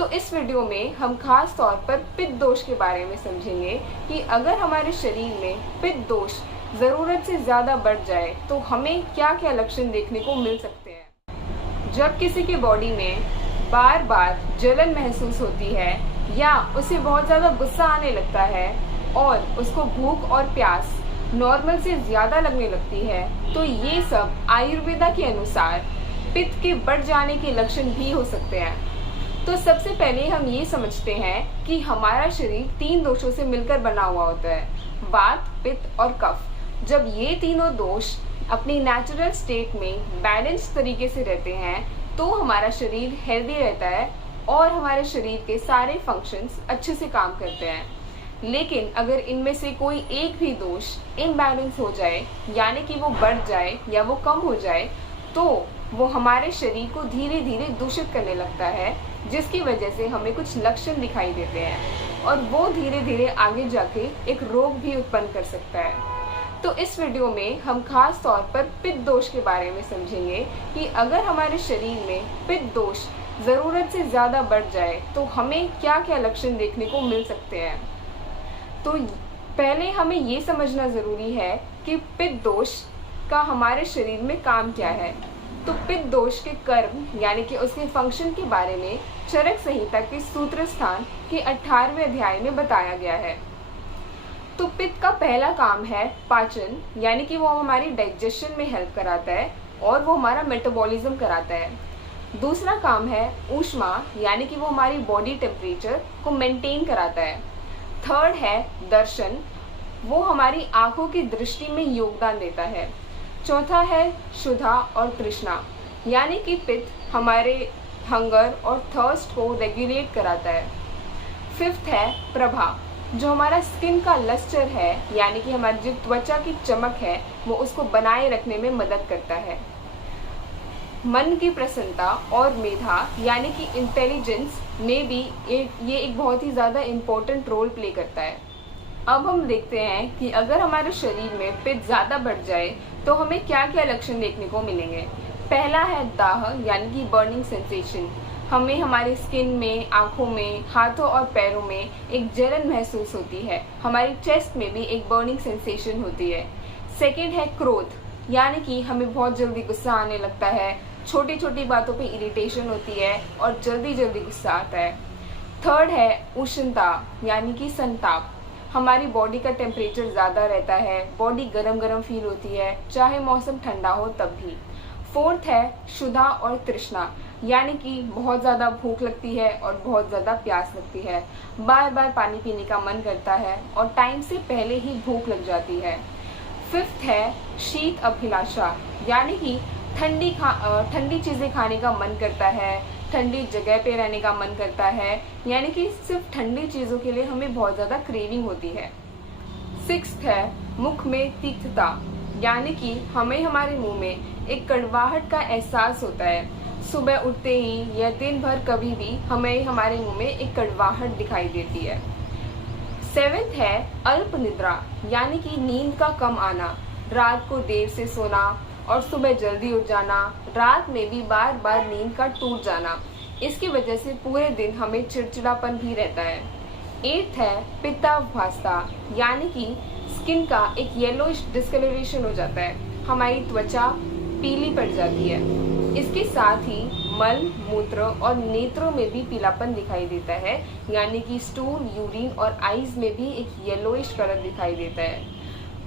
तो इस वीडियो में हम खास तौर पर पित्त दोष के बारे में समझेंगे कि अगर हमारे शरीर में पित्त दोष ज़रूरत से ज़्यादा बढ़ जाए तो हमें क्या क्या लक्षण देखने को मिल सकते हैं। जब किसी की बॉडी में बार बार जलन महसूस होती है या उसे बहुत ज़्यादा गुस्सा आने लगता है और उसको भूख और प्यास नॉर्मल से ज़्यादा लगने लगती है, तो ये सब आयुर्वेदा के अनुसार पित्त के बढ़ जाने के लक्षण भी हो सकते हैं। तो सबसे पहले हम ये समझते हैं कि हमारा शरीर 3 दोषों से मिलकर बना हुआ होता है, वात, पित्त और कफ। जब ये तीनों दोष अपनी नेचुरल स्टेट में बैलेंस तरीके से रहते हैं तो हमारा शरीर हेल्दी रहता है और हमारे शरीर के सारे फंक्शंस अच्छे से काम करते हैं। लेकिन अगर इनमें से कोई एक भी दोष इम्बैलेंस हो जाए, यानी कि वो बढ़ जाए या वो कम हो जाए, तो वो हमारे शरीर को धीरे धीरे दूषित करने लगता है, जिसकी वजह से हमें कुछ लक्षण दिखाई देते हैं और वो धीरे धीरे आगे जाके एक रोग भी उत्पन्न कर सकता है। तो इस वीडियो में हम खास तौर पर पित्त दोष के बारे में समझेंगे कि अगर हमारे शरीर में पित्त दोष ज़रूरत से ज़्यादा बढ़ जाए तो हमें क्या क्या लक्षण देखने को मिल सकते हैं। तो पहले हमें ये समझना ज़रूरी है कि पित्त दोष का हमारे शरीर में काम क्या है। तो पित्त दोष के कर्म यानी कि उसके फंक्शन के बारे में चरक संहिता के सूत्र स्थान के 18वें अध्याय में बताया गया है। तो पित्त का पहला काम है पाचन, यानी कि वो हमारी डाइजेशन में हेल्प कराता है और वो हमारा मेटाबॉलिज्म कराता है। दूसरा काम है ऊष्मा, यानी कि वो हमारी बॉडी टेम्परेचर को मेंटेन कराता है। थर्ड है दर्शन, वो हमारी आंखों की दृष्टि में योगदान देता है। चौथा है क्षुधा और तृष्णा, यानी कि पित्त हमारे हंगर और थर्स्ट को रेगुलेट कराता है। फिफ्थ है प्रभा, जो हमारा स्किन का लस्टर है, यानी कि हमारी जो त्वचा की चमक है वो उसको बनाए रखने में मदद करता है। मन की प्रसन्नता और मेधा, यानी कि इंटेलिजेंस में भी ये एक बहुत ही ज़्यादा इम्पोर्टेंट रोल प्ले करता है। अब हम देखते हैं कि अगर हमारे शरीर में पित्त ज़्यादा बढ़ जाए तो हमें क्या क्या लक्षण देखने को मिलेंगे। पहला है दाह, यानी कि बर्निंग सेंसेशन। हमें हमारे स्किन में, आँखों में, हाथों और पैरों में एक जलन महसूस होती है। हमारी चेस्ट में भी एक बर्निंग सेंसेशन होती है। सेकेंड है क्रोध, यानी कि हमें बहुत जल्दी गुस्सा आने लगता है, छोटी छोटी बातों पे इरिटेशन होती है और जल्दी जल्दी गुस्सा आता है। थर्ड है उष्णता, यानी कि संताप। हमारी बॉडी का टेम्परेचर ज़्यादा रहता है, बॉडी गरम गरम फील होती है, चाहे मौसम ठंडा हो तब भी। फोर्थ है क्षुधा और तृष्णा, यानी कि बहुत ज़्यादा भूख लगती है और बहुत ज़्यादा प्यास लगती है, बार बार पानी पीने का मन करता है और टाइम से पहले ही भूख लग जाती है। फिफ्थ है शीत अभिलाषा, यानी कि ठंडी चीज़ें खाने का मन करता है, ठंडी जगह पे रहने का मन करता है, यानी कि सिर्फ ठंडी चीज़ों के लिए हमें बहुत ज़्यादा क्रेविंग होती है। सिक्स्थ है मुख में तीक्ष्णता, यानी कि हमें हमारे मुंह में एक कड़वाहट का एहसास होता है। सुबह उठते ही या दिन भर कभी भी हमें हमारे मुंह में एक कड़वाहट दिखाई देती है। सेवेंथ है अल्प निद्रा, यानी कि नींद का कम आना, रात को देर से सोना और सुबह जल्दी उठ जाना, रात में भी बार बार नींद का टूट जाना। इसकी वजह से पूरे दिन हमें चिड़चिड़ापन भी रहता है। एट्थ है पित्ताभासता, यानी कि स्किन का एक येलोइश डिस्कलरेशन हो जाता है, हमारी त्वचा पीली पड़ जाती है। इसके साथ ही मल, मूत्र और नेत्रों में भी पीलापन दिखाई देता है, यानी कि स्टूल, यूरिन और आईज में भी एक येलोइश कलर दिखाई देता है।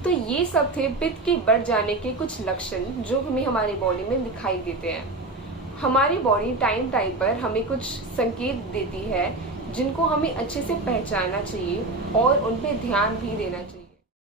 तो ये सब थे पित्त के बढ़ जाने के कुछ लक्षण जो हमें हमारी बॉडी में दिखाई देते हैं। हमारी बॉडी टाइम टाइम पर हमें कुछ संकेत देती है जिनको हमें अच्छे से पहचानना चाहिए और उन पे ध्यान भी देना चाहिए।